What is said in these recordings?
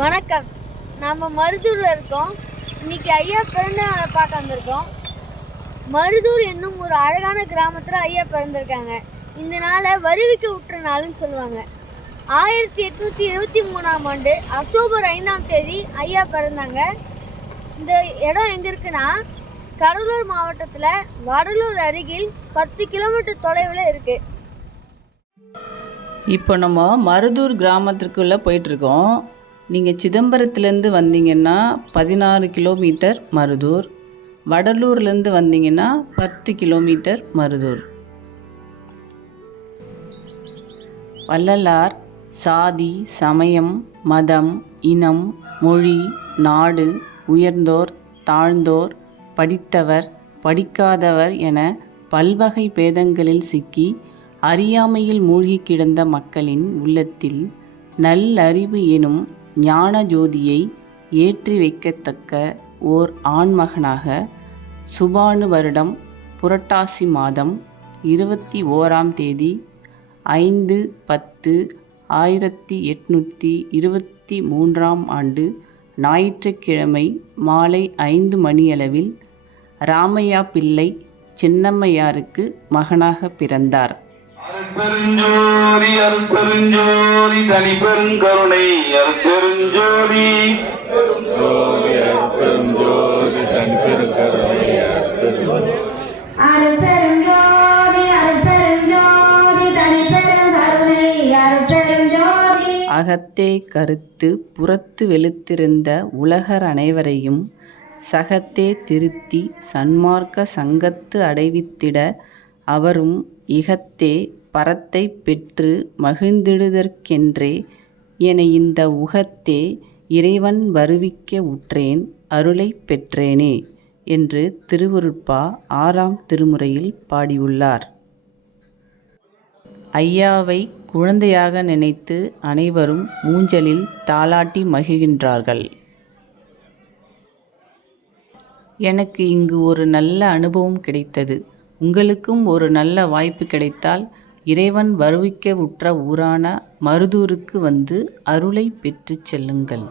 வணக்கம். நம்ம மருதூரில் இருக்கோம். இன்னைக்கு ஐயா பிறந்த நாளை பார்க்க வந்திருக்கோம். மருதூர் என்னும் ஒரு அழகான கிராமத்தில் ஐயா பிறந்திருக்காங்க. இந்த நாளை வருவிக்க விட்டுற நாள்னு சொல்லுவாங்க. ஆயிரத்தி எட்நூற்றி இருபத்தி மூணாம் ஆண்டு அக்டோபர் ஐந்தாம் தேதி ஐயா பிறந்தாங்க. இந்த இடம் எங்கே இருக்குன்னா கடலூர் மாவட்டத்தில் வடலூர் அருகில் பத்து கிலோமீட்டர் தொலைவில் இருக்குது இப்போ நம்ம மருதூர் கிராமத்திற்குள்ளே போயிட்டுருக்கோம் நீங்கள் சிதம்பரத்துலேருந்து வந்தீங்கன்னா பதினாறு கிலோமீட்டர் மருதூர். வடலூர்லேருந்து வந்தீங்கன்னா பத்து கிலோமீட்டர் மருதூர். வள்ளலார் சாதி சமயம் மதம் இனம் மொழி நாடு உயர்ந்தோர் தாழ்ந்தோர் படித்தவர் படிக்காதவர் என பல்வகை பேதங்களில் சிக்கி அறியாமையில் மூழ்கி கிடந்த மக்களின் உள்ளத்தில் நல்லறிவு எனும் ஞான ஜோதியை ஏற்றி வைக்கத்தக்க ஓர் ஆண்மகனாக சுபானு வருடம் புரட்டாசி மாதம் இருபத்தி ஓராம் தேதி ஐந்து பத்து ஆயிரத்தி எட்நூற்றி இருபத்தி மூன்றாம் ஆண்டு ஞாயிற்றுக்கிழமை மாலை ஐந்து மணியளவில் ராமையா பிள்ளை சின்னம்மையாருக்கு மகனாக பிறந்தார். அருட்பெருஞ்சோதி அருட்பெருஞ்சோதி தனி பெருங்கருணை அருட்பெருஞ்சோதி. அருட்பெருஞ்சோதி தனிப்பெருங்கருணை அருட்பெருஞ்சோதி. அகத்தே கருத்து புறத்து வெளுத்திருந்த உலகர் அனைவரையும் சகத்தே திருத்தி சன்மார்க்க சங்கத்து அடைவித்திட அவரும் இகத்தே பரத்தை பெற்று மகிழ்ந்திடுதற்கென்றே என இந்த உகத்தே இறைவன் வருவிக்க உற்றேன் அருளைப் பெற்றேனே என்று திருவருட்பா ஆறாம் திருமுறையில் பாடியுள்ளார். ஐயாவை குழந்தையாக நினைத்து அனைவரும் மூஞ்சலில் தாலாட்டி மகிழ்கின்றார்கள். எனக்கு இங்கு ஒரு நல்ல அனுபவம் கிடைத்தது. உங்களுக்கும் ஒரு நல்ல வாய்ப்பு கிடைத்தால் இறைவன் வருவிக்க உற்ற ஊரான மருதூருக்கு வந்து அருளை பெற்றுச் செல்லுங்கள்.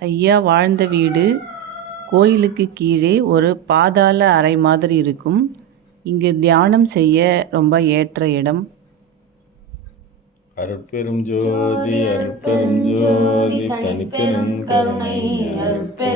ஐயா வாழ்ந்த வீடு கோயிலுக்கு கீழே ஒரு பாதாள அறை மாதிரி இருக்கும். இங்கு தியானம் செய்ய ரொம்ப ஏற்ற இடம். அருட்பெரும் ஜோதி அருட்பெரும் ஜோதி தனிப்பெரும் கருணை அருட்பெரும்